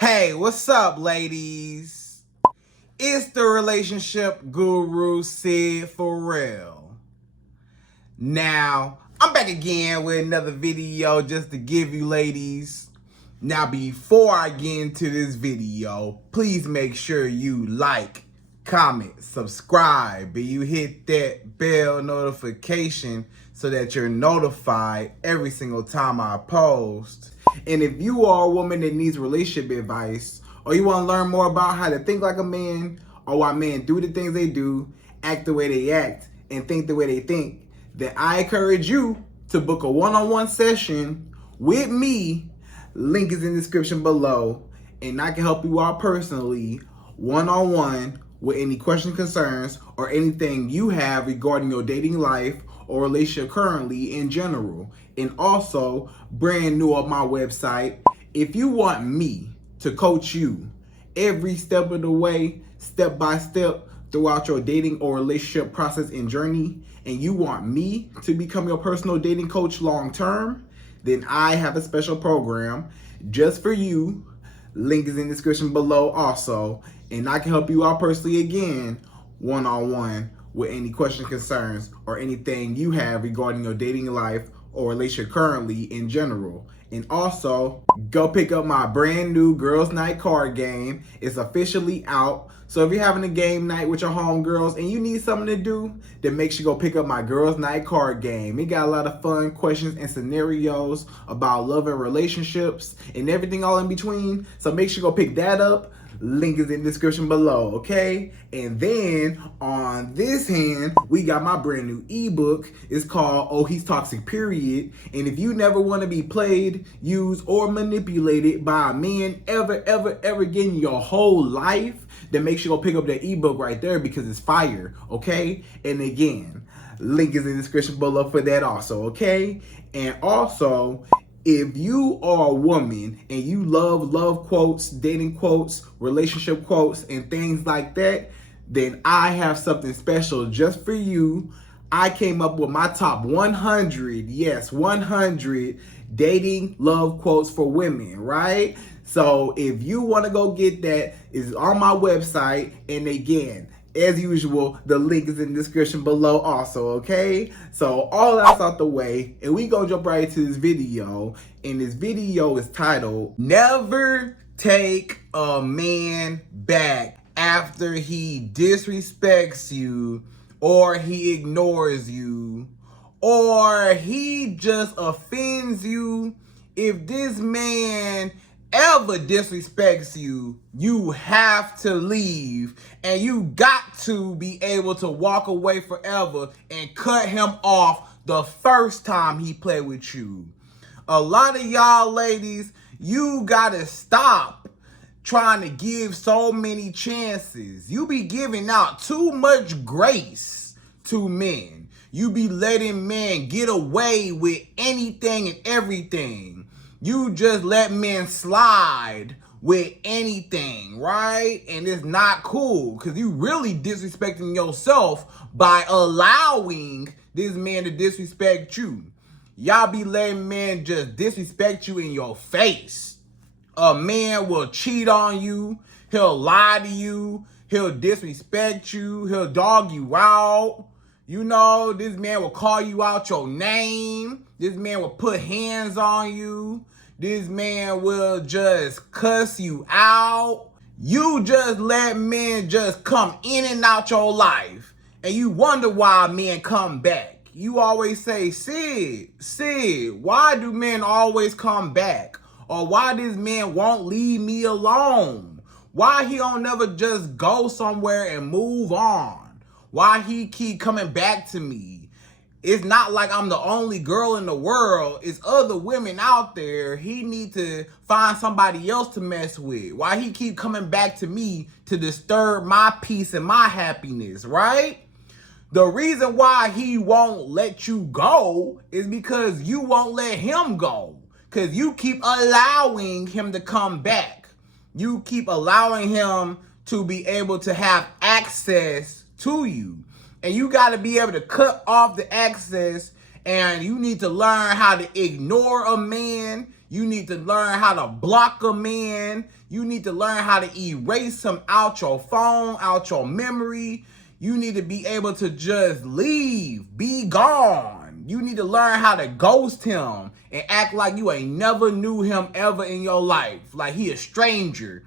Hey, what's up, ladies? It's the relationship guru, Sydd Ferrell. Now, I'm back again with another video just to give you ladies. Now, before I get into this video, please make sure you like, comment, subscribe, and you hit that bell notification so that you're notified every single time I post. And if you are a woman that needs relationship advice, or you want to learn more about how to think like a man, or why men do the things they do, act the way they act, and think the way they think, then I encourage you to book a one-on-one session with me. Link is in the description below, and I can help you out personally, one-on-one, with any questions, concerns, or anything you have regarding your dating life or relationship currently in general. And also, brand new on my website, if you want me to coach you every step of the way, step by step, throughout your dating or relationship process and journey, and you want me to become your personal dating coach long term, then I have a special program just for you. Link is in the description below also, and I can help you out personally again, one-on-one, with any questions, concerns, or anything you have regarding your dating life or relationship currently in general. And also, go pick up my brand new Girls Night card game. It's officially out. So if you're having a game night with your homegirls and you need something to do, then make sure you go pick up my Girls Night card game. It got a lot of fun questions and scenarios about love and relationships and everything all in between. So make sure you go pick that up. Link is in the description below, okay? And then on this hand, we got my brand new ebook. It's called Oh He's Toxic, Period. And if you never want to be played, used, or manipulated by a man ever again in your whole life, then make sure you go pick up that ebook right there because it's fire, okay? And again, link is in the description below for that also, okay? And also, if you are a woman and you love quotes, dating quotes, relationship quotes, and things like that, then I have something special just for you. I came up with my top 100, yes, 100 dating love quotes for women, right? So if you want to go get that, it's on my website. And again, as usual, the link is in the description below also, okay? So all that's out the way, and we gonna jump right into this video. And this video is titled, Never Take a Man Back After He Disrespects You, or he ignores you, or he just offends you. If this man ever disrespects you, you have to leave, and you got to be able to walk away forever and cut him off the first time he played with you. A lot of y'all ladies, you gotta stop trying to give so many chances. You be giving out too much grace to men. You be letting men get away with anything and everything. You just let men slide with anything, right? And it's not cool because you really disrespecting yourself by allowing this man to disrespect you. Y'all be letting men just disrespect you in your face. A man will cheat on you. He'll lie to you. He'll disrespect you. He'll dog you out. You know, this man will call you out your name. This man will put hands on you. This man will just cuss you out. You just let men just come in and out your life. And you wonder why men come back. You always say, Sydd, why do men always come back? Or why this man won't leave me alone? Why he don't never just go somewhere and move on? Why he keep coming back to me? It's not like I'm the only girl in the world. It's other women out there. He need to find somebody else to mess with. Why he keep coming back to me to disturb my peace and my happiness, right? The reason why he won't let you go is because you won't let him go. Because you keep allowing him to come back. You keep allowing him to be able to have access to you. And you got to be able to cut off the access, and you need to learn how to ignore a man. You need to learn how to block a man. You need to learn how to erase him out your phone, out your memory. You need to be able to just leave, be gone. You need to learn how to ghost him and act like you ain't never knew him ever in your life. Like he a stranger.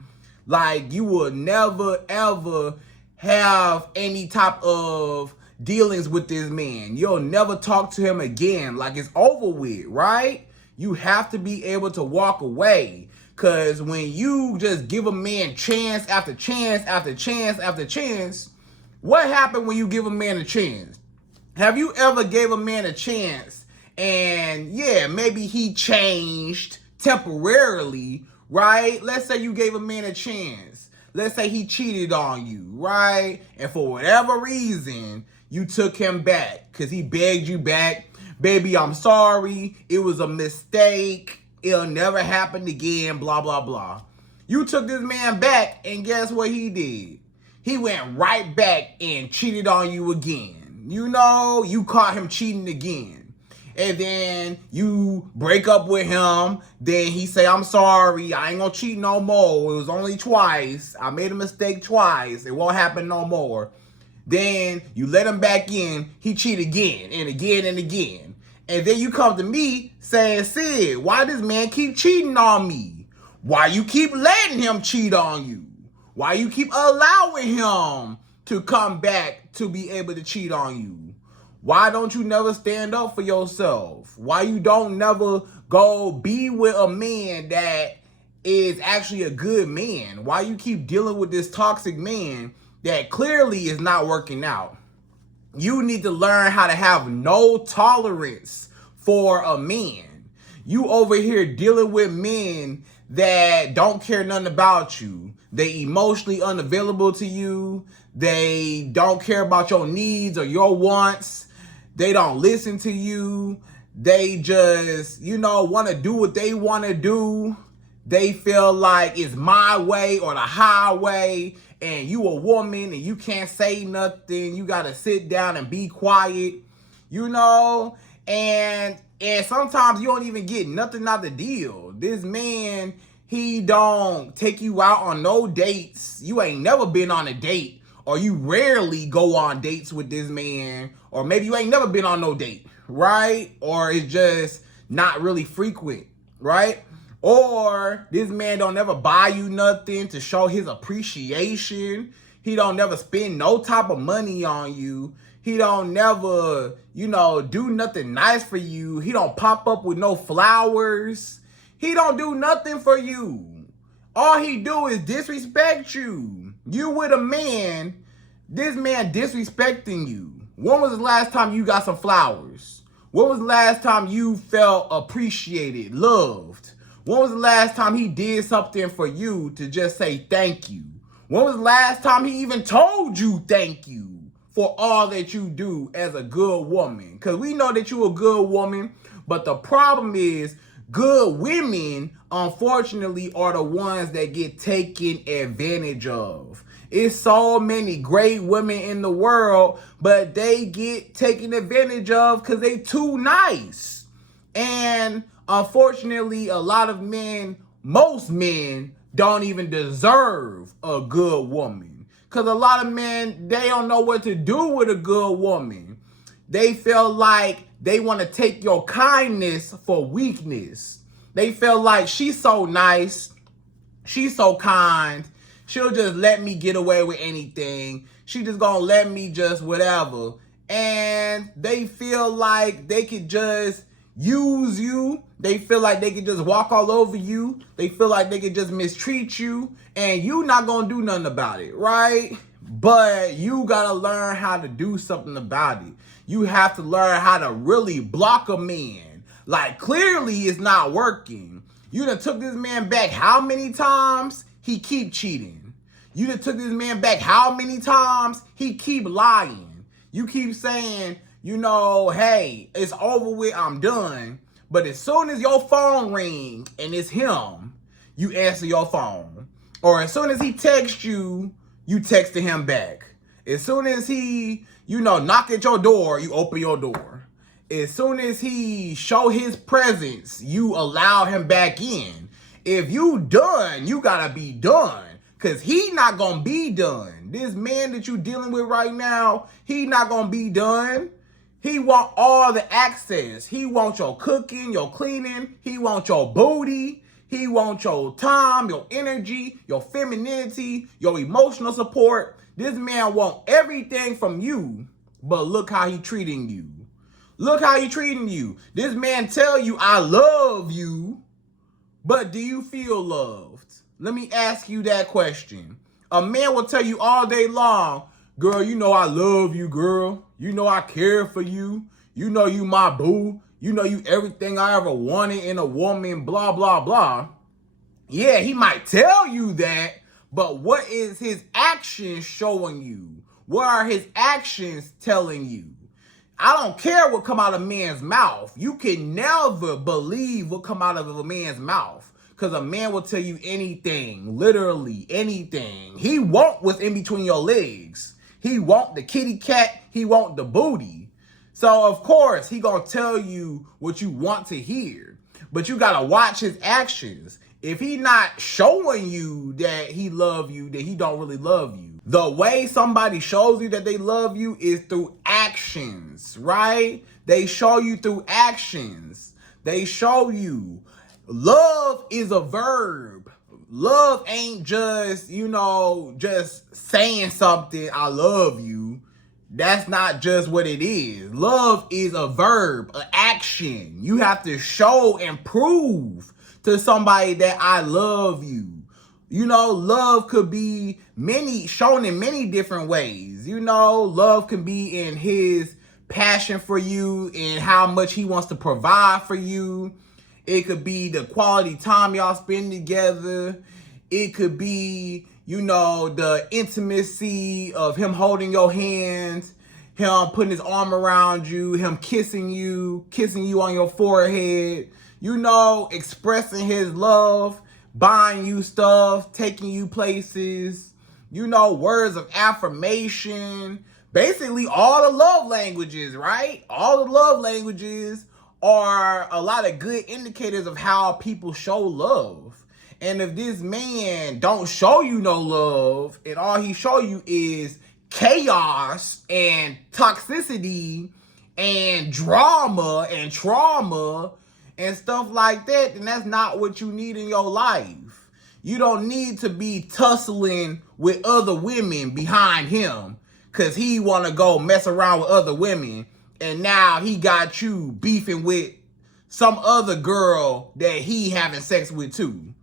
Like you will never ever have any type of dealings with this man. You'll never talk to him again. Like it's over with, right? You have to be able to walk away. Because when you just give a man chance after chance after chance after chance, what happened when you give a man a chance? Have you ever gave a man a chance and yeah, maybe he changed temporarily, right? Let's say you gave a man a chance. Let's say he cheated on you, right? And for whatever reason, you took him back because he begged you back. Baby, I'm sorry. It was a mistake. It'll never happen again, blah, blah, blah. You took this man back, and guess what he did? He went right back and cheated on you again. You know, you caught him cheating again. And then you break up with him. Then he say, I'm sorry. I ain't gonna cheat no more. It was only twice. I made a mistake twice. It won't happen no more. Then you let him back in. He cheat again and again and again. And then you come to me saying, Syd, why this man keep cheating on me? Why you keep letting him cheat on you? Why you keep allowing him to come back to be able to cheat on you? Why don't you never stand up for yourself? Why you don't never go be with a man that is actually a good man? Why you keep dealing with this toxic man that clearly is not working out? You need to learn how to have no tolerance for a man. You over here dealing with men that don't care nothing about you. They emotionally unavailable to you. They don't care about your needs or your wants. They don't listen to you. They just, want to do what they want to do. They feel like it's my way or the highway, and you a woman and you can't say nothing. You got to sit down and be quiet, and sometimes you don't even get nothing out the deal. This man, he don't take you out on no dates. You ain't never been on a date, or you rarely go on dates with this man, or maybe you ain't never been on no date, right? Or it's just not really frequent, right? Or this man don't never buy you nothing to show his appreciation. He don't never spend no type of money on you. He don't never, do nothing nice for you. He don't pop up with no flowers. He don't do nothing for you. All he do is disrespect you. You with a man, this man disrespecting you. When was the last time you got some flowers? When was the last time you felt appreciated, loved? When was the last time he did something for you to just say thank you? When was the last time he even told you thank you for all that you do as a good woman? Because we know that you a good woman, but the problem is good women, unfortunately, are the ones that get taken advantage of. It's so many great women in the world, but they get taken advantage of because they too nice. And unfortunately, a lot of men, most men, don't even deserve a good woman. Because a lot of men, they don't know what to do with a good woman. They feel like they want to take your kindness for weakness. They feel like she's so nice, she's so kind, she'll just let me get away with anything. She just gonna let me just whatever. And they feel like they could just use you. They feel like they could just walk all over you. They feel like they could just mistreat you, and you not gonna do nothing about it, right? But you gotta learn how to do something about it. You have to learn how to really block a man. Like, clearly it's not working. You done took this man back how many times? He keep cheating. You done took this man back how many times? He keep lying. You keep saying, hey, it's over with, I'm done. But as soon as your phone ring and it's him, you answer your phone. Or as soon as he texts you, you text him back. As soon as he, knock at your door, you open your door. As soon as he show his presence, you allow him back in. If you done, you gotta be done. Cause he not gonna be done. This man that you dealing with right now, he not gonna be done. He want all the access. He want your cooking, your cleaning. He want your booty. He want your time, your energy, your femininity, your emotional support. This man want everything from you, but look how he treating you. Look how he treating you. This man tell you, I love you, but do you feel loved? Let me ask you that question. A man will tell you all day long, girl, you know I love you, girl. You know I care for you. You know you my boo. You know you everything I ever wanted in a woman, blah, blah, blah. Yeah, he might tell you that, but what is his actions showing you? What are his actions telling you? I don't care what come out of a man's mouth. You can never believe what come out of a man's mouth. Because a man will tell you anything, literally anything. He want what's in between your legs. He want the kitty cat. He want the booty. So, of course, he gonna tell you what you want to hear. But you gotta watch his actions. If he not showing you that he love you, then he don't really love you. The way somebody shows you that they love you is through actions, right? They show you through actions. They show you. Love is a verb. Love ain't just, just saying something, I love you. That's not just what it is. Love is a verb, an action. You have to show and prove to somebody that I love you. Love could be shown in many different ways. Love can be in his passion for you and how much he wants to provide for you. It could be the quality time y'all spend together. It could be, the intimacy of him holding your hands, him putting his arm around you, him kissing you on your forehead, expressing his love, buying you stuff, taking you places, words of affirmation, basically all the love languages, right? All the love languages are a lot of good indicators of how people show love. And if this man don't show you no love and all he show you is chaos and toxicity and drama and trauma and stuff like that, then that's not what you need in your life. You don't need to be tussling with other women behind him because he want to go mess around with other women. And now he got you beefing with some other girl that he having sex with too.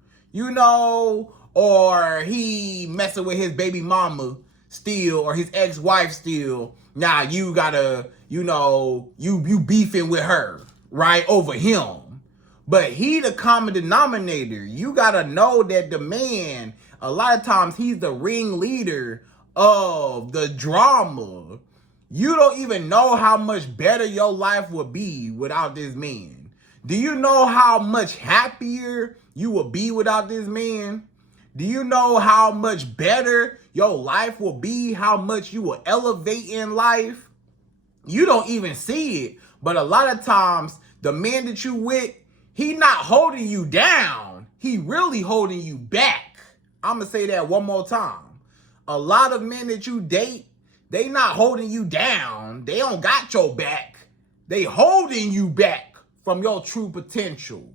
Or he messing with his baby mama still or his ex-wife still. Now you gotta, you beefing with her, right, over him. But he the common denominator. You gotta know that the man, a lot of times he's the ringleader of the drama. You don't even know how much better your life would be without this man. Do you know how much happier you will be without this man? Do you know how much better your life will be? How much you will elevate in life? You don't even see it. But a lot of times, the man that you with, he not holding you down. He really holding you back. I'm going to say that one more time. A lot of men that you date, they not holding you down. They don't got your back. They holding you back from your true potential.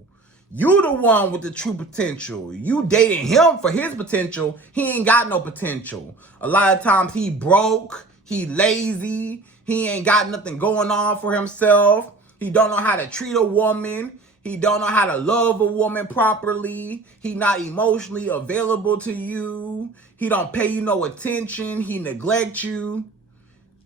You the one with the true potential. You dating him for his potential. He ain't got no potential. A lot of times he broke. He lazy. He ain't got nothing going on for himself. He don't know how to treat a woman. He don't know how to love a woman properly. He not emotionally available to you. He don't pay you no attention. He neglect you.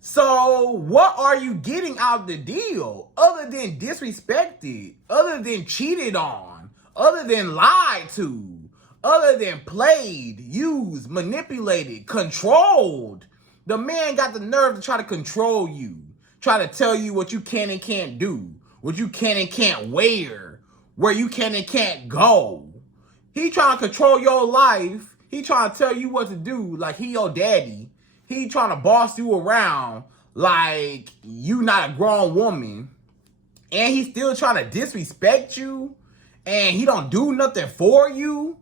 So what are you getting out the deal other than disrespected, other than cheated on, other than lied to, other than played, used, manipulated, controlled? The man got the nerve to try to control you, try to tell you what you can and can't do, what you can and can't wear, where you can and can't go. He trying to control your life. He trying to tell you what to do like he your daddy. He trying to boss you around like you not a grown woman. and he's still trying to disrespect you, and he don't do nothing for you.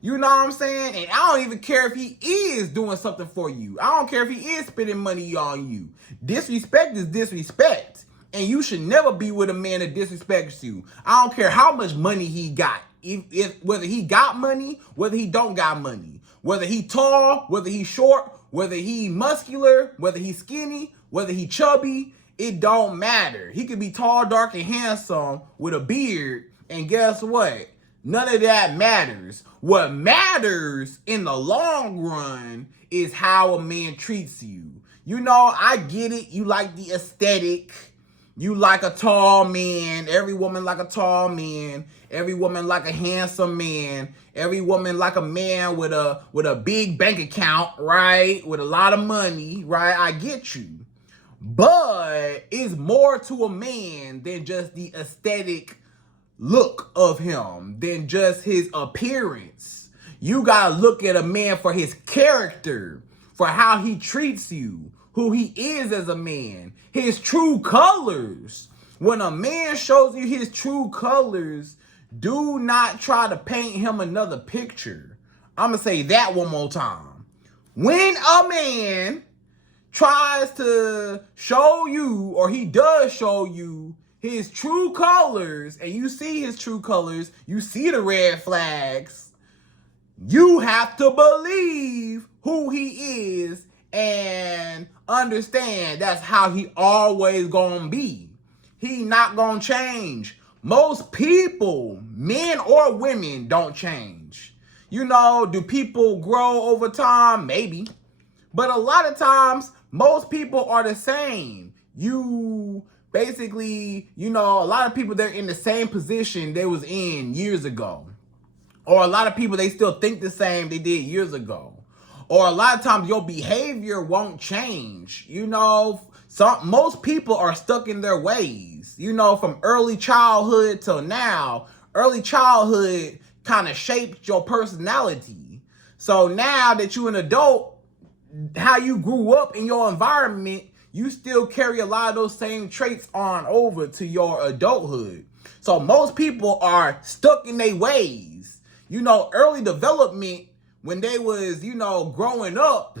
You know what I'm saying? And I don't even care if he is doing something for you. I don't care if he is spending money on you. Disrespect is disrespect. And you should never be with a man that disrespects you. I don't care how much money he got. Whether he got money, whether he don't got money. Whether he tall, whether he short, whether he muscular, whether he skinny, whether he chubby. It don't matter. He could be tall, dark, and handsome with a beard. And guess what? None of that matters. What matters in the long run is how a man treats you. You know, I get it. You like the aesthetic. You like a tall man. Every woman like a tall man. Every woman like a handsome man. Every woman like a man with a big bank account, right? With a lot of money, right? I get you. But it's more to a man than just the aesthetic look of him, than just his appearance. You gotta look at a man for his character, for how he treats you, who he is as a man, his true colors. When a man shows you his true colors, do not try to paint him another picture. I'm gonna say that one more time. When a man tries to show you, or he does show you, his true colors, and you see his true colors, you see the red flags, you have to believe who he is and understand that's how he always gonna be. He not gonna change. Most people, men or women, don't change. You know, do people grow over time? Maybe. But a lot of times, most people are the same. You basically, you know, a lot of people, they're in the same position they was in years ago. Or a lot of people, they still think the same they did years ago. Or a lot of times your behavior won't change. You know, most people are stuck in their ways. You know, from early childhood till now, early childhood kind of shaped your personality. So now that you're an adult, how you grew up in your environment, you still carry a lot of those same traits on over to your adulthood. So most people are stuck in their ways. You know, early development, when they was, you know, growing up,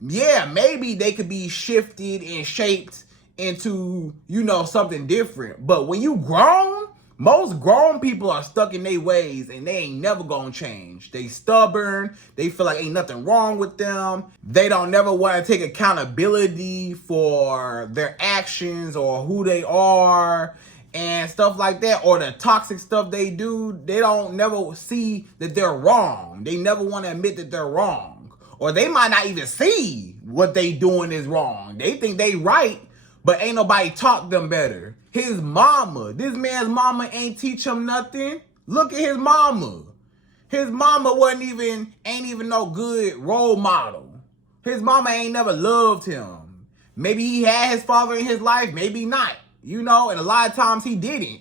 yeah, maybe they could be shifted and shaped into, you know, something different. But when you grown, most grown people are stuck in their ways and they ain't never gonna change. They stubborn. They feel like ain't nothing wrong with them. They don't never want to take accountability for their actions or who they are and stuff like that, or the toxic stuff they do. They don't never see that they're wrong. They never want to admit that they're wrong. Or they might not even see what they doing is wrong. They think they right, but ain't nobody taught them better. His mama, this man's mama ain't teach him nothing. Look at his mama. His mama ain't even no good role model. His mama ain't never loved him. Maybe he had his father in his life, maybe not. You know, and a lot of times he didn't.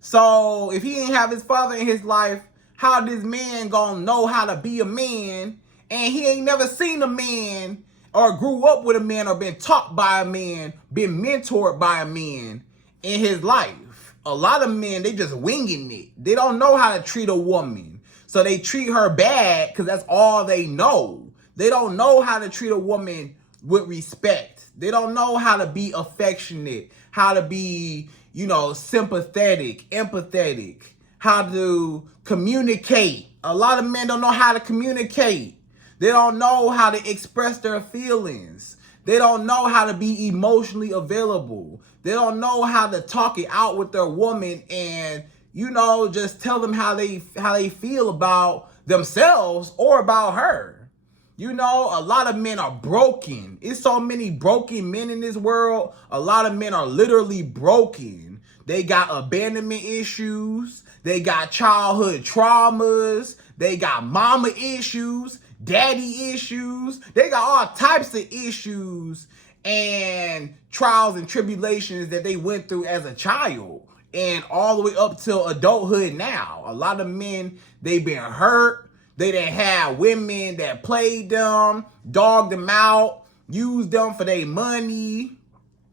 So if he didn't have his father in his life, how this man gonna know how to be a man? And he ain't never seen a man or grew up with a man or been taught by a man, been mentored by a man in his life. A lot of men, they just winging it. They don't know how to treat a woman. So they treat her bad because that's all they know. They don't know how to treat a woman with respect. They don't know how to be affectionate, how to be, you know, sympathetic, empathetic, how to communicate. A lot of men don't know how to communicate. They don't know how to express their feelings. They don't know how to be emotionally available. They don't know how to talk it out with their woman and, you know, just tell them how they feel about themselves or about her. You know, a lot of men are broken. It's so many broken men in this world. A lot of men are literally broken. They got abandonment issues. They got childhood traumas. They got mama issues, daddy issues. They got all types of issues and trials and tribulations that they went through as a child and all the way up till adulthood now. A lot of men, they've been hurt. They done had women that played them, dogged them out, used them for their money,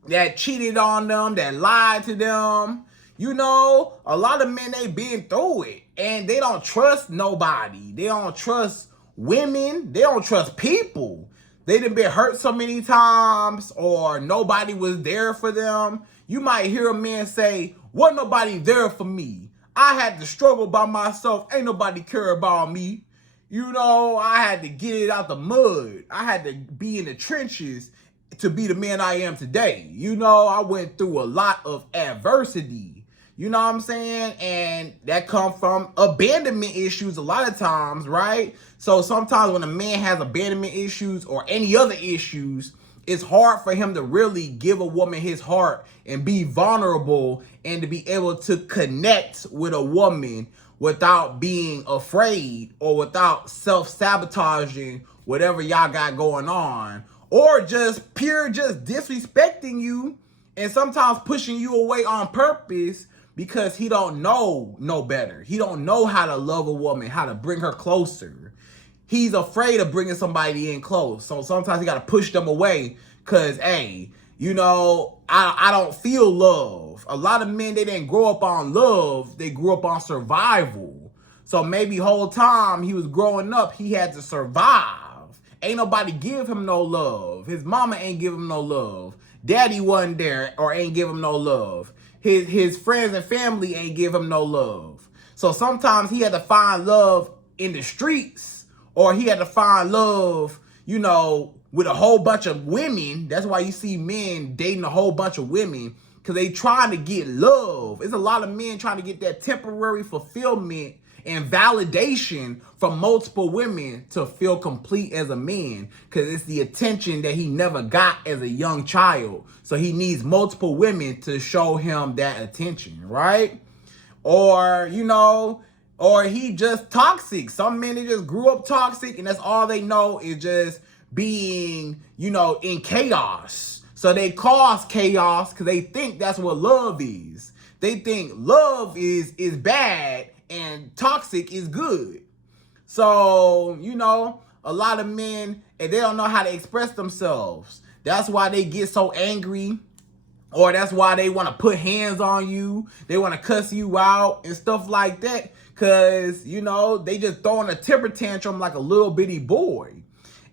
that cheated on them, that lied to them. You know, a lot of men, they been through it and they don't trust nobody. They don't trust women. They don't trust people. They done been hurt so many times, or nobody was there for them. You might hear a man say, wasn't nobody there for me. I had to struggle by myself. Ain't nobody care about me. You know, I had to get it out the mud. I had to be in the trenches to be the man I am today. You know, I went through a lot of adversity. You know what I'm saying? And that comes from abandonment issues a lot of times, right? So sometimes when a man has abandonment issues or any other issues, it's hard for him to really give a woman his heart and be vulnerable and to be able to connect with a woman without being afraid or without self-sabotaging whatever y'all got going on, or just disrespecting you and sometimes pushing you away on purpose because he don't know no better. He don't know how to love a woman, how to bring her closer. He's afraid of bringing somebody in close. So sometimes you got to push them away because, hey, you know, I don't feel love. A lot of men, they didn't grow up on love. They grew up on survival. So maybe whole time he was growing up, he had to survive. Ain't nobody give him no love. His mama ain't give him no love. Daddy wasn't there or ain't give him no love. His friends and family ain't give him no love. So sometimes he had to find love in the streets, or he had to find love, you know, with a whole bunch of women. That's why you see men dating a whole bunch of women, because they trying to get love. There's a lot of men trying to get that temporary fulfillment and validation from multiple women to feel complete as a man, because it's the attention that he never got as a young child. So he needs multiple women to show him that attention, right? Or, you know, or he just toxic. Some men, they just grew up toxic and that's all they know is just being, you know, in chaos. So they cause chaos because they think that's what love is. They think love is bad and toxic is good. So, you know, a lot of men, and they don't know how to express themselves. That's why they get so angry, or that's why they want to put hands on you. They want to cuss you out and stuff like that, because, you know, they just throwing a temper tantrum like a little bitty boy.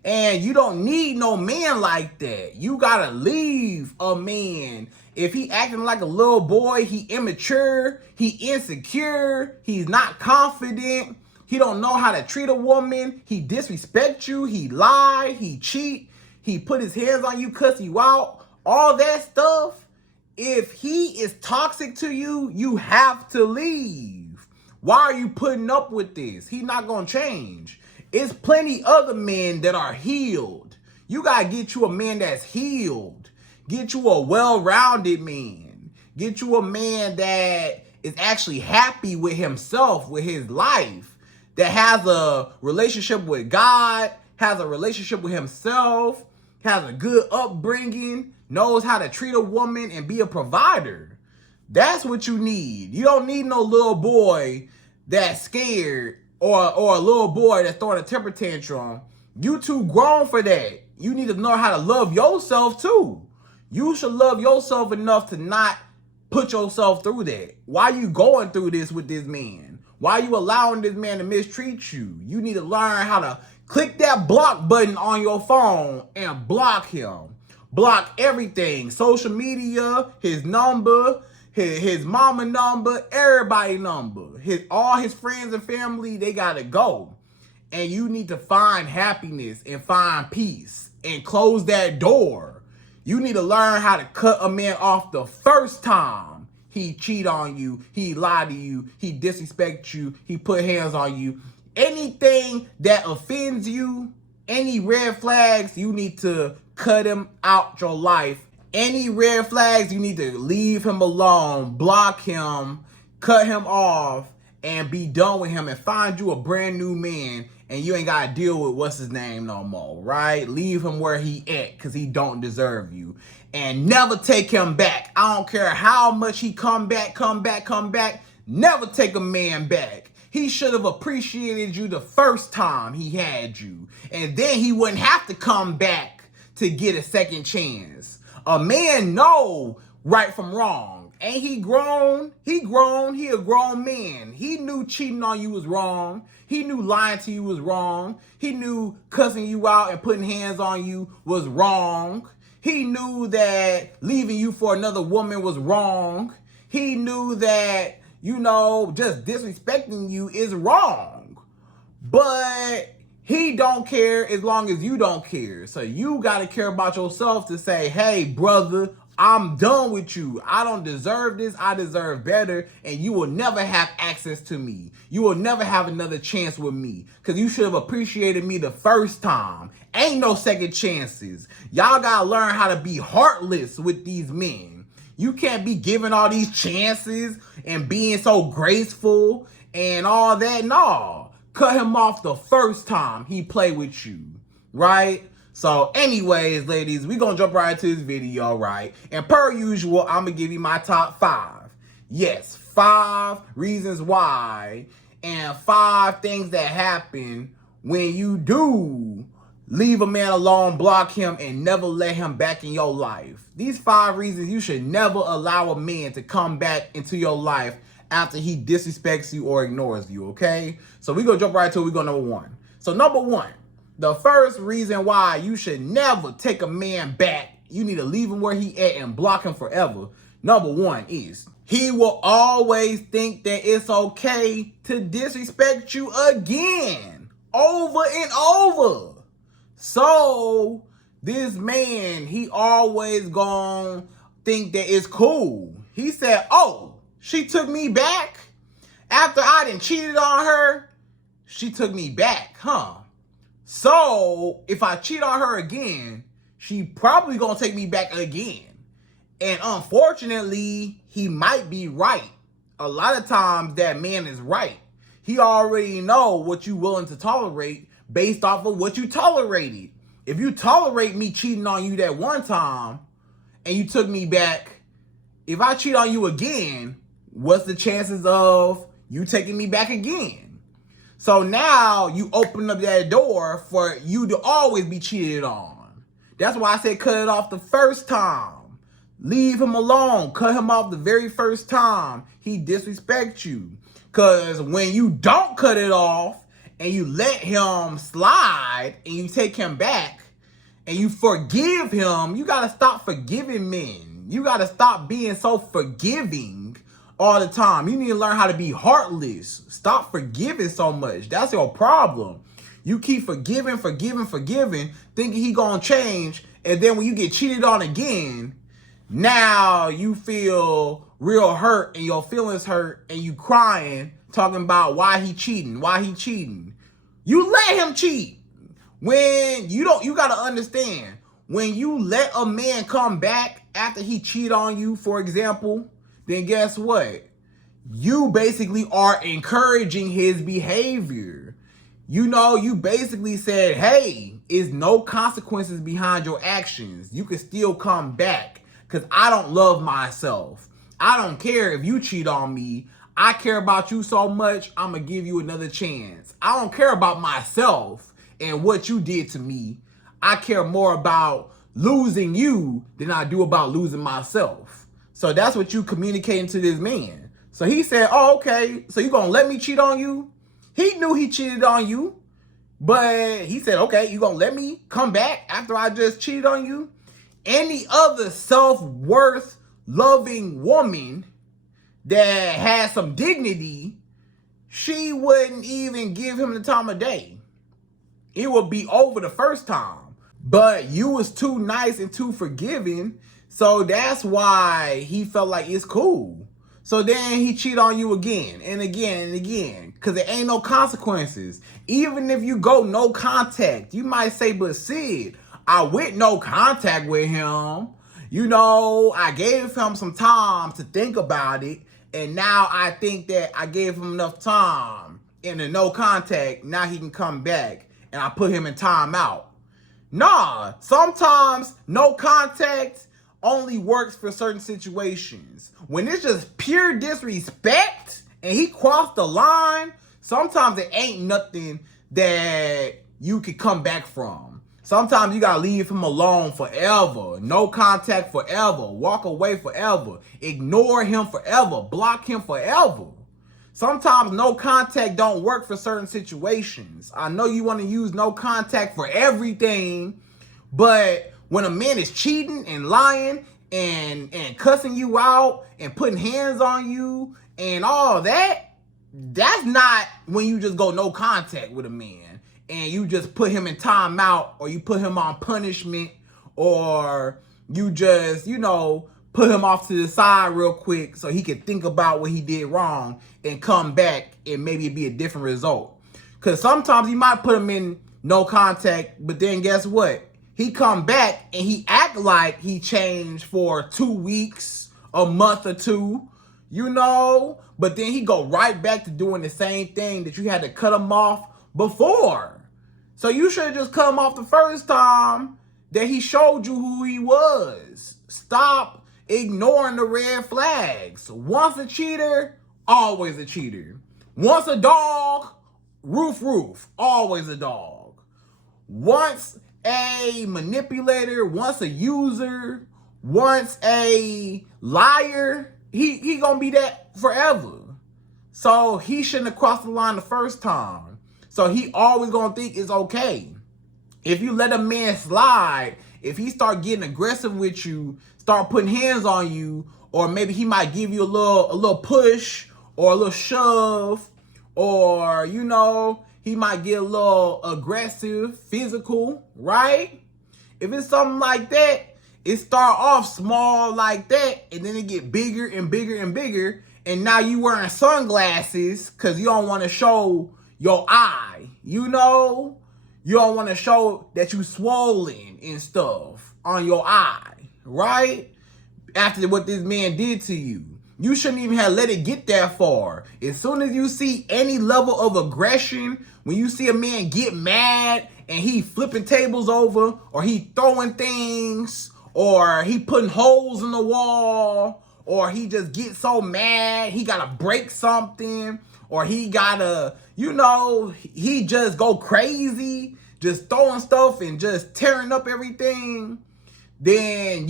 And you don't need no man like that. You gotta leave a man. If he acting like a little boy, he immature, he insecure, he's not confident, he don't know how to treat a woman, he disrespect you, he lie, he cheat, he put his hands on you, cuss you out, all that stuff. If he is toxic to you, you have to leave. Why are you putting up with this? He's not gonna change. It's plenty other men that are healed. You gotta get you a man that's healed. Get you a well-rounded man. Get you a man that is actually happy with himself, with his life, that has a relationship with God, has a relationship with himself, has a good upbringing, knows how to treat a woman and be a provider. That's what you need. You don't need no little boy that's scared, or a little boy that's throwing a temper tantrum. You too grown for that. You need to know how to love yourself too. You should love yourself enough to not put yourself through that. Why you going through this with this man? Why you allowing this man to mistreat you? You need to learn how to click that block button on your phone and block him. Block everything. Social media, his number, his mama number, everybody number, all his friends and family, they gotta go. And you need to find happiness and find peace and close that door. You need to learn how to cut a man off the first time he cheat on you, he lied to you, he disrespect you, he put hands on you. Anything that offends you, any red flags, you need to cut him out your life. Any red flags, you need to leave him alone, block him, cut him off, and be done with him and find you a brand new man, and you ain't got to deal with what's his name no more, right? Leave him where he at, because he don't deserve you. And never take him back. I don't care how much he come back. Never take a man back. He should have appreciated you the first time he had you, and then he wouldn't have to come back to get a second chance. A man know right from wrong. Ain't he grown? He grown. He a grown man. He knew cheating on you was wrong. He knew lying to you was wrong. He knew cussing you out and putting hands on you was wrong. He knew that leaving you for another woman was wrong. He knew that, just disrespecting you is wrong. But he don't care as long as you don't care. So you got to care about yourself to say, hey, brother, I'm done with you. I don't deserve this. I deserve better. And you will never have access to me. You will never have another chance with me. Because you should have appreciated me the first time. Ain't no second chances. Y'all got to learn how to be heartless with these men. You can't be giving all these chances and being so graceful and all that. No. Cut him off the first time he played with you. Right? So anyways, ladies, we're going to jump right into this video, right? And per usual, I'm going to give you my top 5. Yes, 5 reasons why and 5 things that happen when you do leave a man alone, block him, and never let him back in your life. These 5 reasons you should never allow a man to come back into your life after he disrespects you or ignores you, okay? So we're going to jump right to it. We're going to number 1. So number 1. The first reason why you should never take a man back, you need to leave him where he at and block him forever. Number 1 is he will always think that it's okay to disrespect you again, over and over. So this man, he always gonna think that it's cool. He said, oh, she took me back after I done cheated on her. She took me back, huh? So, if I cheat on her again, she probably gonna take me back again. And unfortunately, he might be right. A lot of times, that man is right. He already know what you willing to tolerate based off of what you tolerated. If you tolerate me cheating on you that one time, and you took me back, if I cheat on you again, what's the chances of you taking me back again? So now you open up that door for you to always be cheated on. That's why I said cut it off the first time. Leave him alone. Cut him off the very first time he disrespects you. Because when you don't cut it off and you let him slide and you take him back and you forgive him, you got to stop forgiving men. You got to stop being so forgiving all the time. You need to learn how to be heartless. Stop forgiving so much. That's your problem. You keep forgiving, thinking he gonna change, and then when you get cheated on again, now you feel real hurt and your feelings hurt and you crying, talking about why he cheating. You let him cheat. When you gotta understand, when you let a man come back after he cheat on you, for example, then guess what? You basically are encouraging his behavior. You basically said, hey, it's no consequences behind your actions. You can still come back because I don't love myself. I don't care if you cheat on me. I care about you so much, I'm going to give you another chance. I don't care about myself and what you did to me. I care more about losing you than I do about losing myself. So that's what you communicating to this man. So he said, oh, okay, so you gonna let me cheat on you? He knew he cheated on you, but he said, okay, you gonna let me come back after I just cheated on you? Any other self-worth loving woman that has some dignity, she wouldn't even give him the time of day. It would be over the first time. But you was too nice and too forgiving, so that's why he felt like it's cool. So then he cheat on you again and again and again because there ain't no consequences. Even if you go no contact, you might say, but Syd, I went no contact with him. I gave him some time to think about it. And now I think that I gave him enough time in the no contact. Now he can come back and I put him in timeout. Nah, sometimes no contact only works for certain situations. When it's just pure disrespect and he crossed the line, sometimes it ain't nothing that you could come back from. Sometimes you gotta leave him alone forever. No contact forever. Walk away forever. Ignore him forever. Block him forever. Sometimes no contact don't work for certain situations. I know you want to use no contact for everything, but when a man is cheating and lying and cussing you out and putting hands on you and all that, that's not when you just go no contact with a man and you just put him in timeout, or you put him on punishment, or you just, put him off to the side real quick so he can think about what he did wrong and come back and maybe it'd be a different result. Because sometimes you might put him in no contact, but then guess what? He come back and he act like he changed for 2 weeks, a month or two, but then he go right back to doing the same thing that you had to cut him off before. So you should have just cut him off the first time that he showed you who he was. Stop ignoring the red flags. Once a cheater, always a cheater. Once a dog, roof, always a dog. Once a manipulator, once a user, once a liar, he gonna be that forever. So he shouldn't have crossed the line the first time. So he always gonna think it's okay. If you let a man slide, if he start getting aggressive with you, start putting hands on you, or maybe he might give you a little push or a little shove, or he might get a little aggressive, physical, right? If it's something like that, it start off small like that, and then it get bigger and bigger and bigger, and now you wearing sunglasses because you don't want to show your eye, you don't want to show that you swollen and stuff on your eye, right? After what this man did to you. You shouldn't even have let it get that far. As soon as you see any level of aggression, when you see a man get mad and he flipping tables over, or he throwing things, or he putting holes in the wall, or he just gets so mad he gotta break something, or he gotta, he just go crazy, just throwing stuff and just tearing up everything, then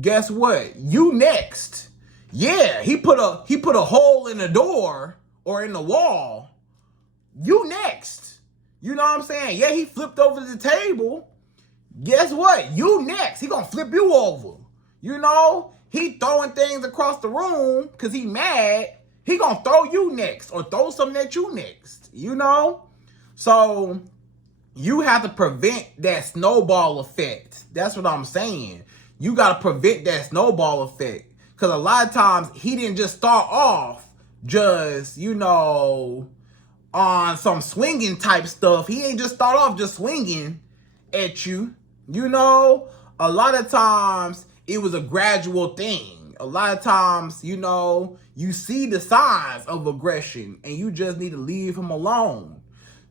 guess what? You next. Yeah, he put a hole in the door or in the wall. You next. You know what I'm saying? Yeah, he flipped over the table. Guess what? You next. He gonna flip you over. He throwing things across the room because he mad. He gonna throw you next, or throw something at you next, So you have to prevent that snowball effect. That's what I'm saying. You gotta prevent that snowball effect. Because a lot of times he didn't just start off just, on some swinging type stuff. He ain't just start off just swinging at you. A lot of times it was a gradual thing. A lot of times, you see the signs of aggression and you just need to leave him alone.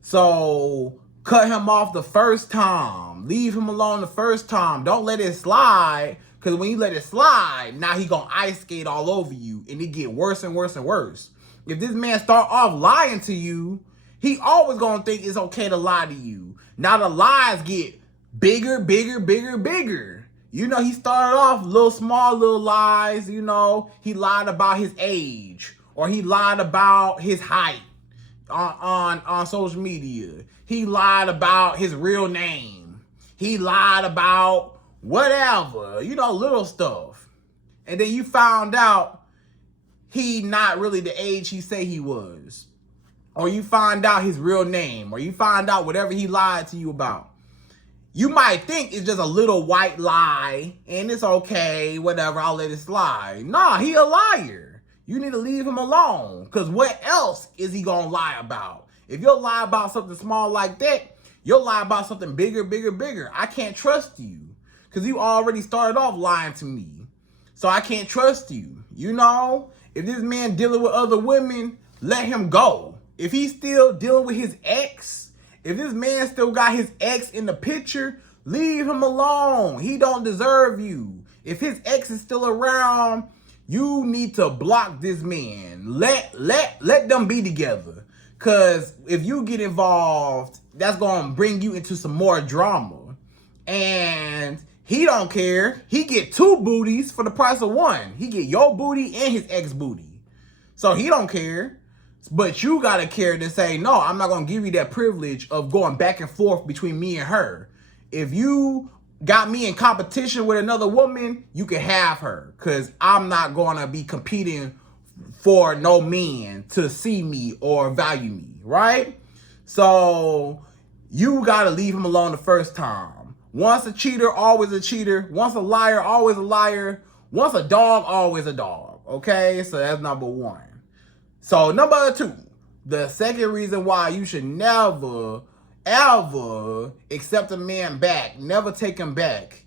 So cut him off the first time. Leave him alone the first time. Don't let it slide, because when you let it slide, now he gonna ice skate all over you and it get worse and worse and worse. If this man start off lying to you, he always gonna think it's okay to lie to you. Now the lies get bigger, bigger, bigger, bigger. He started off small little lies. He lied about his age, or he lied about his height on social media. He lied about his real name. He lied about whatever, little stuff. And then you found out he not really the age he say he was. Or you find out his real name, or you find out whatever he lied to you about. You might think it's just a little white lie and it's okay, whatever, I'll let it slide. Nah, he a liar. You need to leave him alone, because what else is he gonna lie about? If you'll lie about something small like that, you'll lie about something bigger, bigger, bigger. I can't trust you, because you already started off lying to me. So I can't trust you. If this man dealing with other women, let him go. If he's still dealing with his ex, if this man still got his ex in the picture, leave him alone. He don't deserve you. If his ex is still around, you need to block this man. Let them be together. Because if you get involved, that's gonna bring you into some more drama. And he don't care. He get 2 booties for the price of 1. He get your booty and his ex booty. So he don't care. But you gotta care to say, no, I'm not gonna give you that privilege of going back and forth between me and her. If you got me in competition with another woman, you can have her. Cause I'm not gonna be competing for no man to see me or value me, right? So you gotta leave him alone the first time. Once a cheater, always a cheater. Once a liar, always a liar. Once a dog, always a dog. Okay, so that's number 1. So number 2, the second reason why you should never, ever accept a man back, never take him back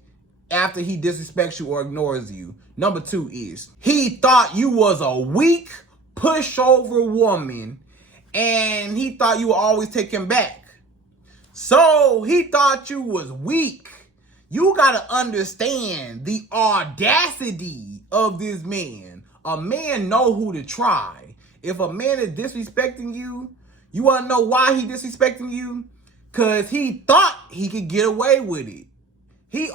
after he disrespects you or ignores you. Number 2 is he thought you was a weak, pushover woman, and he thought you would always take him back. So he thought you was weak. You gotta understand the audacity of this man. A man know who to try. If a man is disrespecting you, you wanna know why he disrespecting you? Cause he thought he could get away with it. He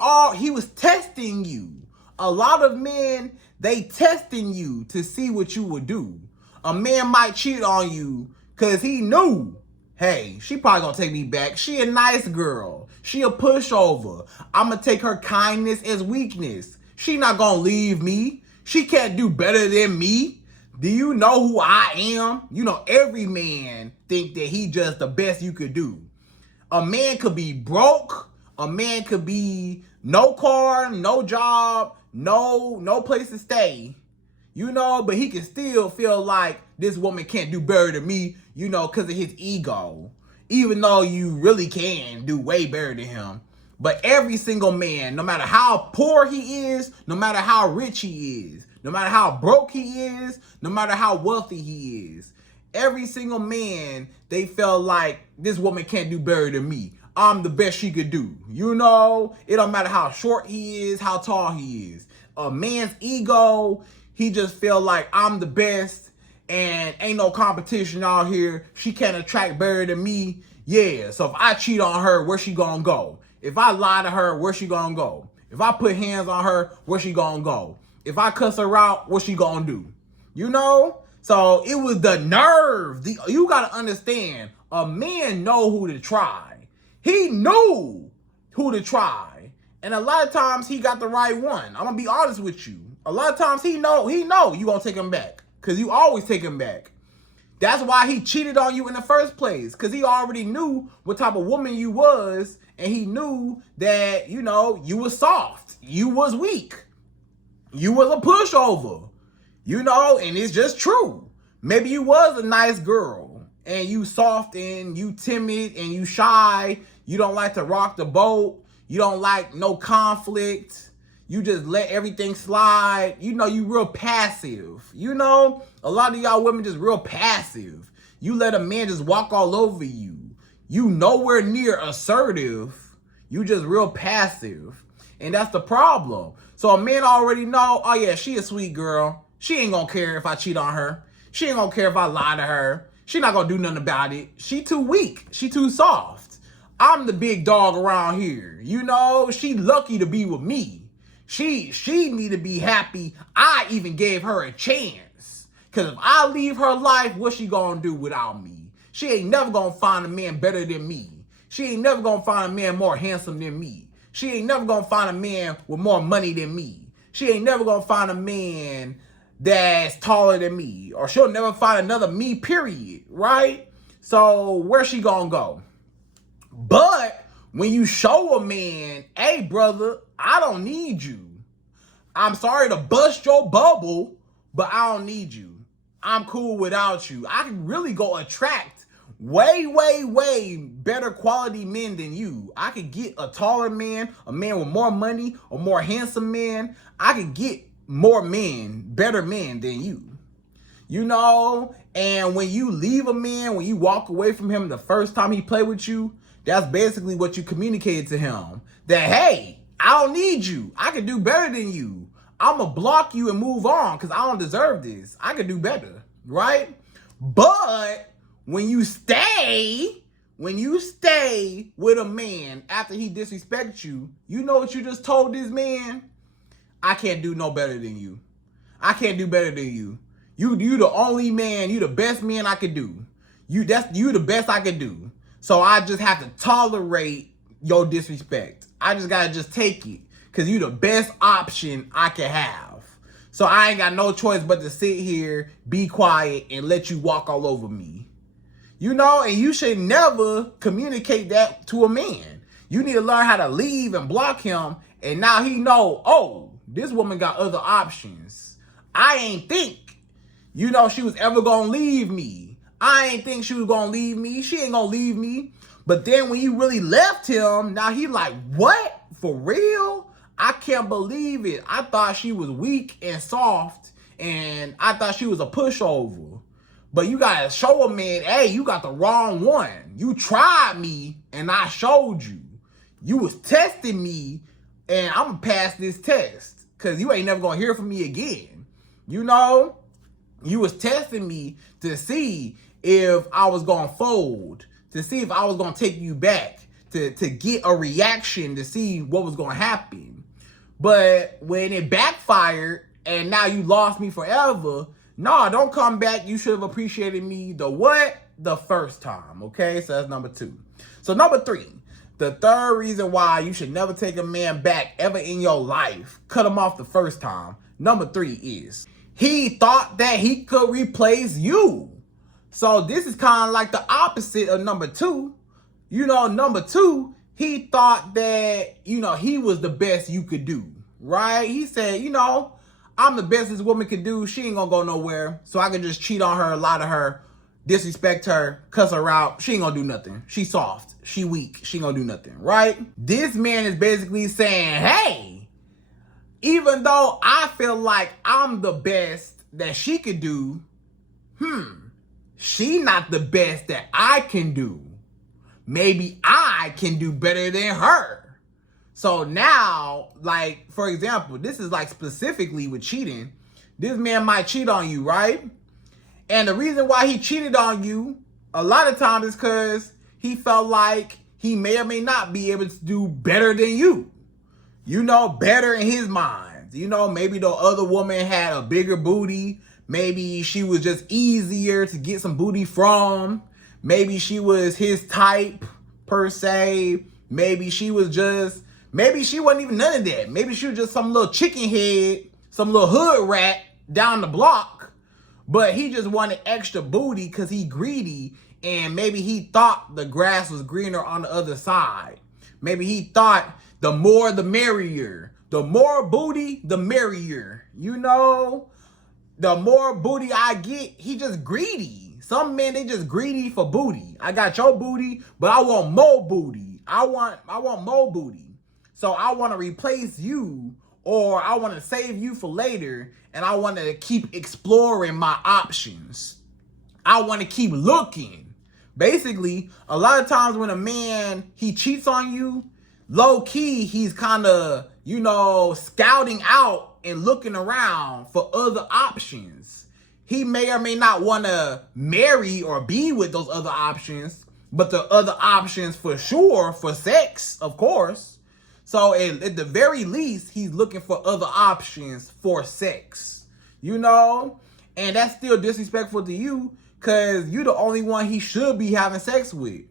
was testing you. A lot of men, they testing you to see what you would do. A man might cheat on you cause he knew, hey, she probably gonna take me back. She a nice girl. She a pushover. I'm gonna take her kindness as weakness. She not gonna leave me. She can't do better than me. Do you know who I am? You know, every man think that he just the best you could do. A man could be broke. A man could be no car, no job, no place to stay. You know, but he can still feel like this woman can't do better than me, you know, because of his ego. Even though you really can do way better than him. But every single man, no matter how poor he is, no matter how rich he is, no matter how broke he is, no matter how wealthy he is, every single man, they felt like this woman can't do better than me. I'm the best she could do. You know, it don't matter how short he is, how tall he is. A man's ego, he just feel like I'm the best and ain't no competition out here. She can't attract better than me. Yeah, so if I cheat on her, where she gonna go? If I lie to her, where she gonna go? If I put hands on her, where she gonna go? If I cuss her out, what she gonna do? You know? So it was the nerve. You gotta understand, a man know who to try. He knew who to try. And a lot of times he got the right one. I'm gonna be honest with you. A lot of times he know you gonna take him back. Cause you always take him back. That's why he cheated on you in the first place. Cause he already knew what type of woman you was. And he knew that, you know, you was soft. You was weak. You was a pushover. You know, and it's just true. Maybe you was a nice girl. And you soft and you timid and you shy. You don't like to rock the boat. You don't like no conflict. You just let everything slide. You know, you real passive. You know, a lot of y'all women just real passive. You let a man just walk all over you. You nowhere near assertive. You just real passive. And that's the problem. So a man already know, oh yeah, she a sweet girl. She ain't gonna care if I cheat on her. She ain't gonna care if I lie to her. She not gonna do nothing about it. She too weak. She too soft. I'm the big dog around here. You know, she lucky to be with me. She need to be happy I even gave her a chance. Cause if I leave her life, what she gonna do without me? She ain't never gonna find a man better than me. She ain't never gonna find a man more handsome than me. She ain't never gonna find a man with more money than me. She ain't never gonna find a man that's taller than me. Or she'll never find another me, period. Right? So where's she gonna go? But when you show a man, hey brother, I don't need you. I'm sorry to bust your bubble, but I don't need you. I'm cool without you. I can really go attract way, way, way better quality men than you. I could get a taller man, a man with more money, a more handsome man. I could get more men, better men than you. You know, and when you leave a man, when you walk away from him the first time he played with you, that's basically what you communicated to him. That, hey, I don't need you. I can do better than you. I'm going to block you and move on because I don't deserve this. I can do better, right? But when you stay when you stay with a man after he disrespects you, you know what you just told this man? I can't do no better than you. I can't do better than you. You the only man, you the best man I could do. You the best I could do. So I just have to tolerate your disrespect. I just gotta just take it. Cause you the best option I can have. So I ain't got no choice but to sit here, be quiet, and let you walk all over me. You know, and you should never communicate that to a man. You need to learn how to leave and block him. And now he know, oh, this woman got other options. I ain't think, you know, she was ever gonna leave me. I ain't think she was gonna leave me. She ain't gonna leave me. But then when you really left him, now he like, what? For real? I can't believe it. I thought she was weak and soft, and I thought she was a pushover. But you gotta show a man, hey, you got the wrong one. You tried me, and I showed you. You was testing me, and I'm gonna pass this test, because you ain't never gonna hear from me again. You know? You was testing me to see if I was gonna fold, to see if I was gonna take you back, to get a reaction, to see what was gonna happen. But when it backfired and now you lost me forever, no, don't come back. You should have appreciated me the first time, okay? So that's number 2. So number 3, the third reason why you should never take a man back ever in your life, cut him off the first time. Number 3 is he thought that he could replace you. So this is kind of like the opposite of number 2. You know, number 2, he thought that, you know, he was the best you could do, right? He said, you know, I'm the best this woman could do. She ain't gonna go nowhere. So I can just cheat on her, lie to her, disrespect her, cuss her out. She ain't gonna do nothing. She soft. She weak. She ain't gonna do nothing, right? This man is basically saying, hey, even though I feel like I'm the best that she could do, she not the best that I can do. Maybe I can do better than her. So now, like, for example, this is like specifically with cheating. This man might cheat on you, right? And the reason why he cheated on you, a lot of times is because he felt like he may or may not be able to do better than you. You know, better in his mind. You know, maybe the other woman had a bigger booty. Maybe she was just easier to get some booty from. Maybe she was his type, per se. Maybe she wasn't even none of that. Maybe she was just some little chicken head, some little hood rat down the block. But he just wanted extra booty because he greedy. And maybe he thought the grass was greener on the other side. Maybe he thought the more the merrier. The more booty, the merrier. You know? The more booty I get, he just greedy. Some men, they just greedy for booty. I got your booty, but I want more booty. I want more booty. So I want to replace you, or I want to save you for later, and I want to keep exploring my options. I want to keep looking. Basically, a lot of times when a man, he cheats on you, low key, he's kind of, you know, scouting out and looking around for other options. He may or may not want to marry or be with those other options, but the other options for sure, for sex, of course. So at the very least, he's looking for other options for sex, you know? And that's still disrespectful to you because you're the only one he should be having sex with.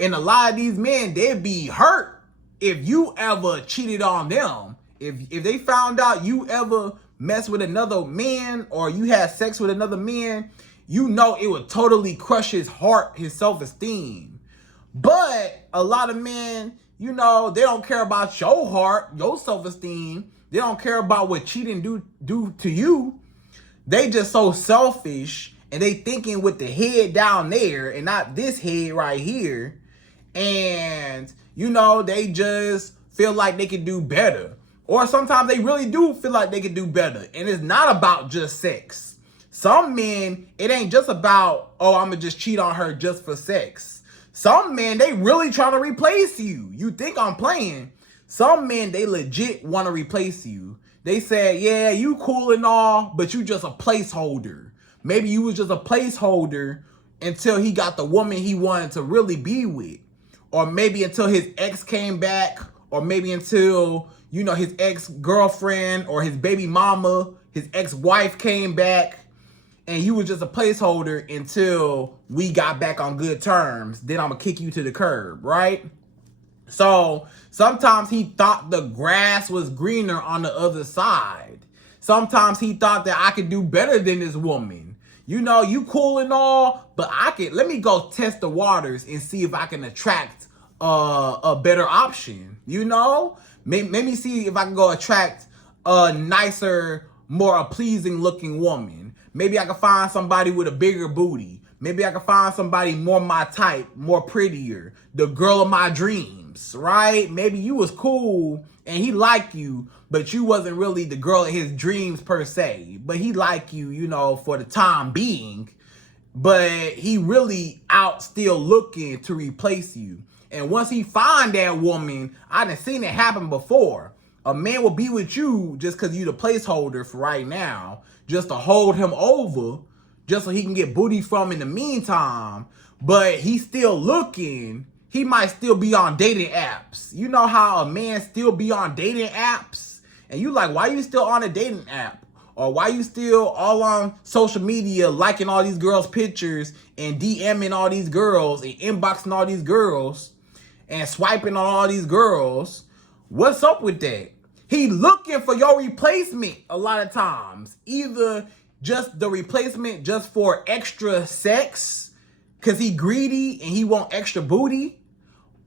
And a lot of these men, they'd be hurt if you ever cheated on them. If they found out you ever mess with another man or you had sex with another man, you know it would totally crush his heart, his self-esteem. But a lot of men, you know, they don't care about your heart, your self-esteem. They don't care about what cheating do to you. They just so selfish and they thinking with the head down there and not this head right here. And, you know, they just feel like they can do better. Or sometimes they really do feel like they can do better. And it's not about just sex. Some men, it ain't just about, oh, I'm going to just cheat on her just for sex. Some men, they really trying to replace you. You think I'm playing. Some men, they legit want to replace you. They say, yeah, you cool and all, but you just a placeholder. Maybe you was just a placeholder until he got the woman he wanted to really be with. Or maybe until his ex came back, or maybe until, you know, his ex-girlfriend or his baby mama, his ex-wife came back, and you was just a placeholder until we got back on good terms. Then I'm gonna kick you to the curb, right? So sometimes he thought the grass was greener on the other side. Sometimes he thought that I could do better than this woman. You know, you cool and all, but let me go test the waters and see if I can attract a better option. You know, maybe see if I can go attract a nicer, more pleasing looking woman. Maybe I can find somebody with a bigger booty. Maybe I can find somebody more my type, more prettier, the girl of my dreams, right? Maybe you was cool and he liked you, but you wasn't really the girl of his dreams per se. But he liked you, you know, for the time being. But he really out still looking to replace you. And once he find that woman, I done seen it happen before. A man will be with you just because you the placeholder for right now, just to hold him over, just so he can get booty from in the meantime. But he's still looking. He might still be on dating apps. You know how a man still be on dating apps? And you like, why you still on a dating app? Or why you still all on social media liking all these girls' pictures and DMing all these girls and inboxing all these girls and swiping on all these girls? What's up with that? He looking for your replacement a lot of times. Either just the replacement just for extra sex because he greedy and he want extra booty,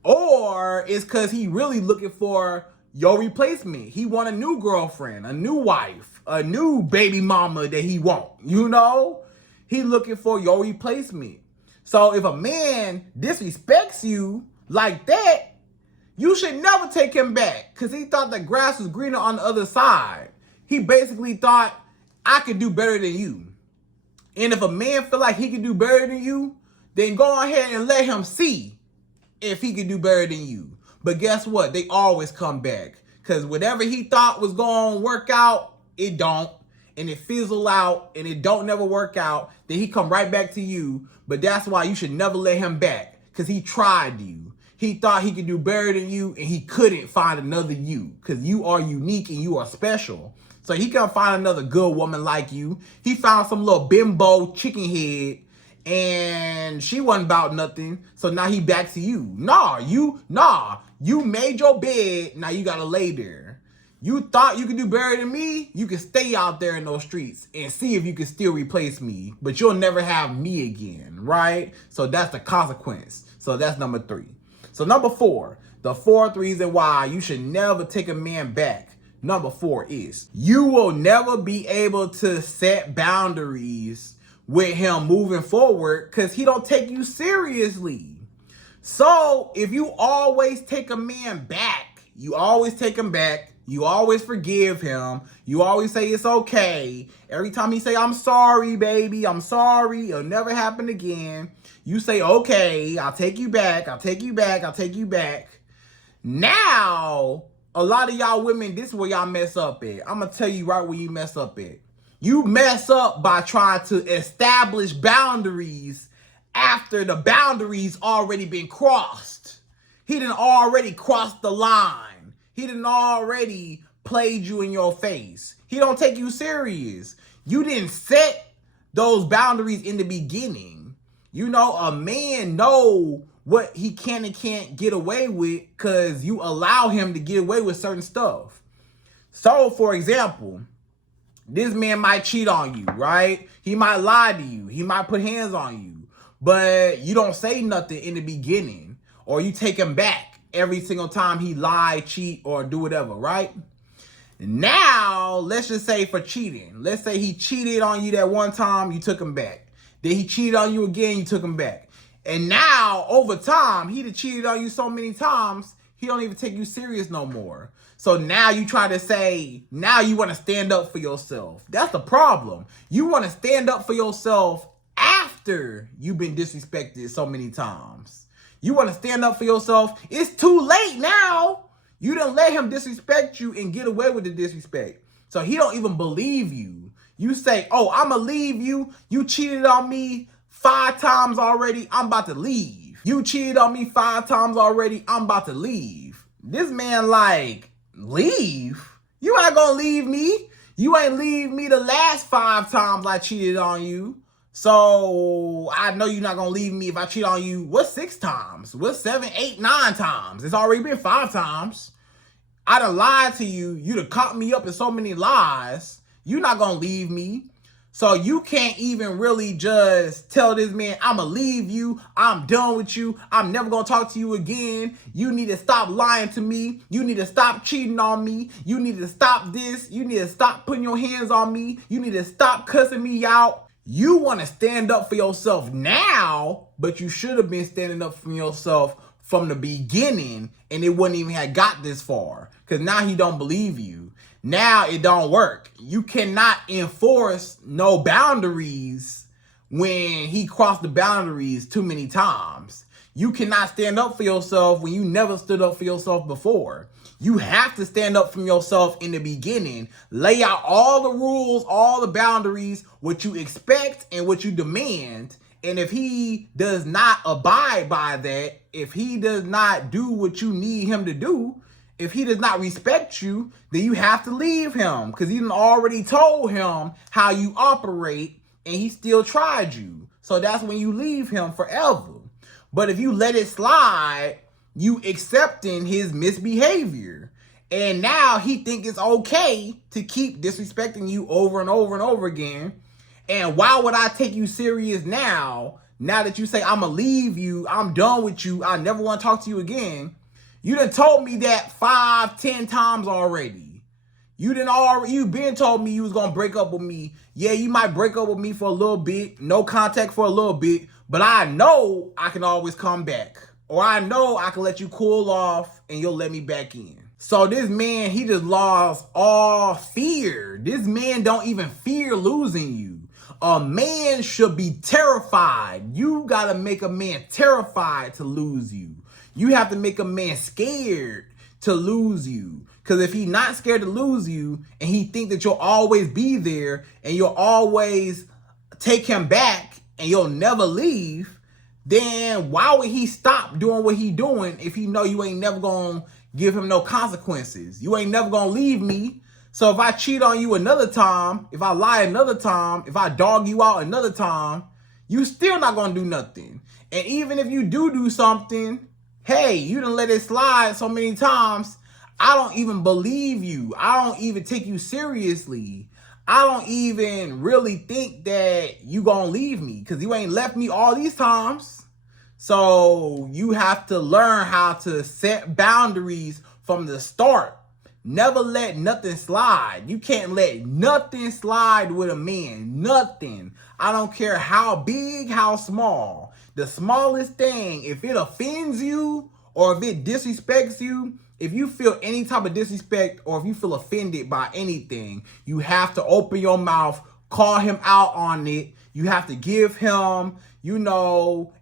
or it's because he really looking for your replacement. He want a new girlfriend, a new wife, a new baby mama that he want. You know, he looking for your replacement. So if a man disrespects you like that, you should never take him back because he thought the grass was greener on the other side. He basically thought, I could do better than you. And if a man feel like he can do better than you, then go ahead and let him see if he can do better than you. But guess what? They always come back because whatever he thought was going to work out, it don't. And it fizzle out and it don't never work out. Then he come right back to you. But that's why you should never let him back because he tried you. He thought he could do better than you and he couldn't find another you because you are unique and you are special. So he couldn't find another good woman like you. He found some little bimbo chicken head and she wasn't about nothing. So now he back to you. You made your bed. Now you got to lay there. You thought you could do better than me? You can stay out there in those streets and see if you can still replace me. But you'll never have me again, right? So that's the consequence. So that's number 3. So number 4, the 4th reason why you should never take a man back. Number 4 is you will never be able to set boundaries with him moving forward because he don't take you seriously. So if you always take a man back, you always take him back, you always forgive him, you always say it's okay. Every time he say, I'm sorry, baby, I'm sorry, it'll never happen again. You say, okay, I'll take you back, I'll take you back, I'll take you back. Now, a lot of y'all women, this is where y'all mess up at. I'm going to tell you right where you mess up at. You mess up by trying to establish boundaries after the boundaries already been crossed. He done already crossed the line. He done already played you in your face. He don't take you serious. You didn't set those boundaries in the beginning. You know, a man know what he can and can't get away with because you allow him to get away with certain stuff. So, for example, this man might cheat on you, right? He might lie to you. He might put hands on you. But you don't say nothing in the beginning. Or you take him back every single time he lie, cheat, or do whatever, right? Now, let's just say for cheating. Let's say he cheated on you that one time, you took him back. Then he cheated on you again, you took him back. And now, over time, he done cheated on you so many times, he don't even take you serious no more. So now you try to say, now you want to stand up for yourself. That's the problem. You want to stand up for yourself after you've been disrespected so many times. You want to stand up for yourself. It's too late now. You done let him disrespect you and get away with the disrespect. So he don't even believe you. You say, oh, I'm going to leave you. You cheated on me 5 times already, I'm about to leave. You cheated on me 5 times already, I'm about to leave. This man like, leave? You ain't gonna leave me. You ain't leave me the last 5 times I cheated on you. So I know you're not gonna leave me if I cheat on you. What 6 times? What 7, 8, 9 times? It's already been 5 times. I done lied to you. You done caught me up in so many lies. You're not gonna leave me. So you can't even really just tell this man, I'ma leave you. I'm done with you. I'm never gonna talk to you again. You need to stop lying to me. You need to stop cheating on me. You need to stop this. You need to stop putting your hands on me. You need to stop cussing me out. You want to stand up for yourself now, but you should have been standing up for yourself from the beginning, and it wouldn't even have got this far, because now he don't believe you. Now it don't work. You cannot enforce no boundaries when he crossed the boundaries too many times. You cannot stand up for yourself when you never stood up for yourself before. You have to stand up for yourself in the beginning. Lay out all the rules, all the boundaries, what you expect and what you demand. And if he does not abide by that, if he does not do what you need him to do, if he does not respect you, then you have to leave him, because you already told him how you operate and he still tried you. So that's when you leave him forever. But if you let it slide, you accepting his misbehavior. And now he think it's okay to keep disrespecting you over and over and over again. And why would I take you serious now that you say, I'ma leave you, I'm done with you, I never want to talk to you again? You done told me that 5, 10 times already. You been told me you was gonna break up with me. Yeah, you might break up with me for a little bit, no contact for a little bit, but I know I can always come back. Or I know I can let you cool off and you'll let me back in. So this man, he just lost all fear. This man don't even fear losing you. A man should be terrified. You gotta make a man terrified to lose you. You have to make a man scared to lose you. Because if he's not scared to lose you and he think that you'll always be there and you'll always take him back and you'll never leave, then why would he stop doing what he doing if he know you ain't never gonna give him no consequences? You ain't never gonna leave me. So if I cheat on you another time, if I lie another time, if I dog you out another time, you still not gonna do nothing. And even if you do something, hey, you done let it slide so many times, I don't even believe you. I don't even take you seriously. I don't even really think that you gonna leave me, because you ain't left me all these times. So you have to learn how to set boundaries from the start. Never let nothing slide. You can't let nothing slide with a man. Nothing. I don't care how big, how small. The smallest thing, if it offends you or if it disrespects you, if you feel any type of disrespect or if you feel offended by anything, you have to open your mouth, call him out on it. You have to give him,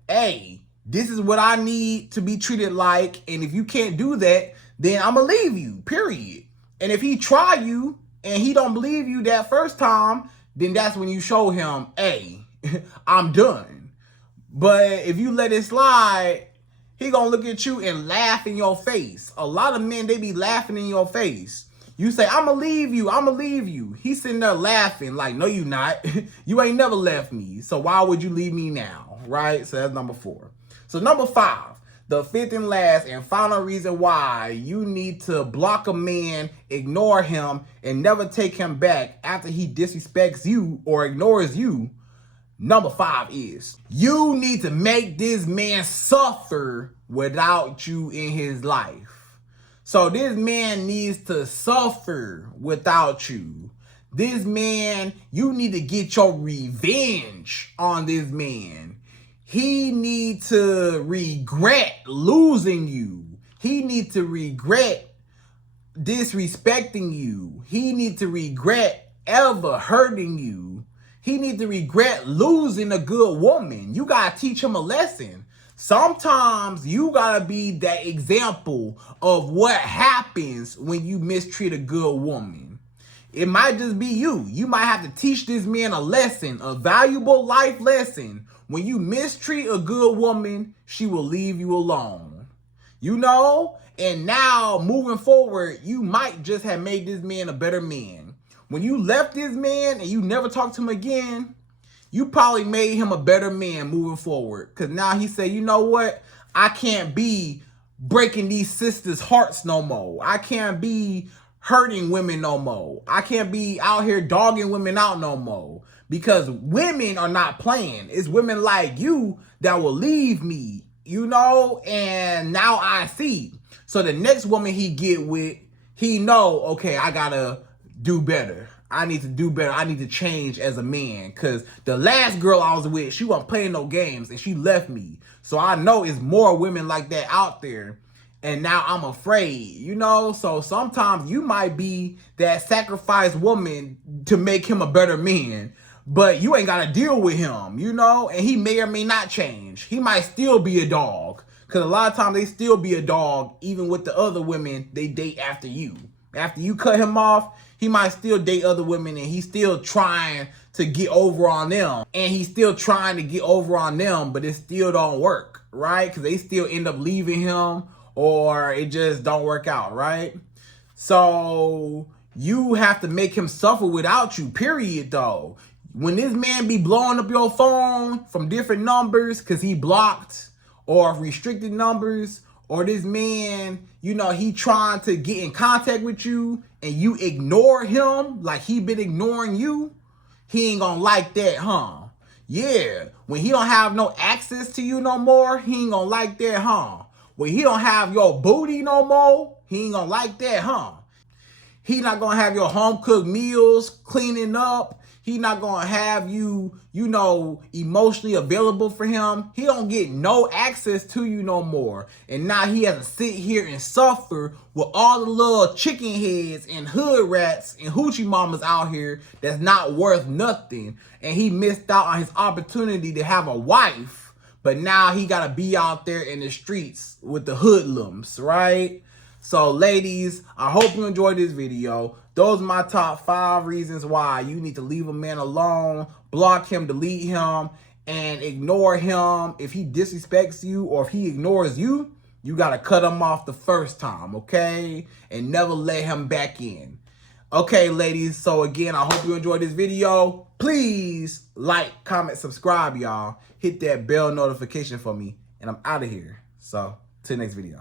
hey, this is what I need to be treated like. And if you can't do that, then I'm going to leave you, period. And if he try you and he don't believe you that first time, then that's when you show him, hey, I'm done. But if you let it slide, he gonna look at you and laugh in your face. A lot of men, they be laughing in your face. You say, I'ma leave you, I'ma leave you. He's sitting there laughing like, no, you not. You ain't never left me. So why would you leave me now, right? So that's number 4. So number 5, the 5th and last and final reason why you need to block a man, ignore him, and never take him back after he disrespects you or ignores you. Number 5 is you need to make this man suffer without you in his life. So this man needs to suffer without you. This man, you need to get your revenge on this man. He needs to regret losing you. He needs to regret disrespecting you. He needs to regret ever hurting you. He needs to regret losing a good woman. You got to teach him a lesson. Sometimes you got to be that example of what happens when you mistreat a good woman. It might just be you. You might have to teach this man a lesson, a valuable life lesson, when you mistreat a good woman, she will leave you alone. You know? And now, moving forward, you might just have made this man a better man. When you left this man and you never talked to him again, you probably made him a better man moving forward. Because now he said, you know what? I can't be breaking these sisters' hearts no more. I can't be hurting women no more. I can't be out here dogging women out no more. Because women are not playing. It's women like you that will leave me, you know? And now I see. So the next woman he get with, he know, okay, I gotta do better. I need to do better. I need to change as a man. Because the last girl I was with, she wasn't playing no games and she left me. So I know it's more women like that out there. And now I'm afraid, you know? So sometimes you might be that sacrificed woman to make him a better man. But you ain't got to deal with him, you know? And he may or may not change. He might still be a dog. Because a lot of times they still be a dog even with the other women they date after you. After you cut him off, he might still date other women and he's still trying to get over on them. And he's still trying to get over on them, but it still don't work, right? Because they still end up leaving him or it just don't work out, right? So you have to make him suffer without you, period, though. When this man be blowing up your phone from different numbers because he blocked or restricted numbers, or this man, you know, he trying to get in contact with you and you ignore him like he been ignoring you, he ain't gonna like that, huh? Yeah, when he don't have no access to you no more, he ain't gonna like that, huh? When he don't have your booty no more, he ain't gonna like that, huh? He not gonna have your home cooked meals, cleaning up. He not gonna have you, you know, emotionally available for him. He don't get no access to you no more. And now he has to sit here and suffer with all the little chicken heads and hood rats and hoochie mamas out here that's not worth nothing. And he missed out on his opportunity to have a wife. But now he gotta be out there in the streets with the hoodlums, right? So ladies, I hope you enjoyed this video. Those are my top 5 reasons why you need to leave a man alone, block him, delete him, and ignore him. If he disrespects you or if he ignores you, you got to cut him off the first time, okay? And never let him back in. Okay, ladies, so again, I hope you enjoyed this video. Please like, comment, subscribe, y'all. Hit that bell notification for me, and I'm out of here. So, till the next video.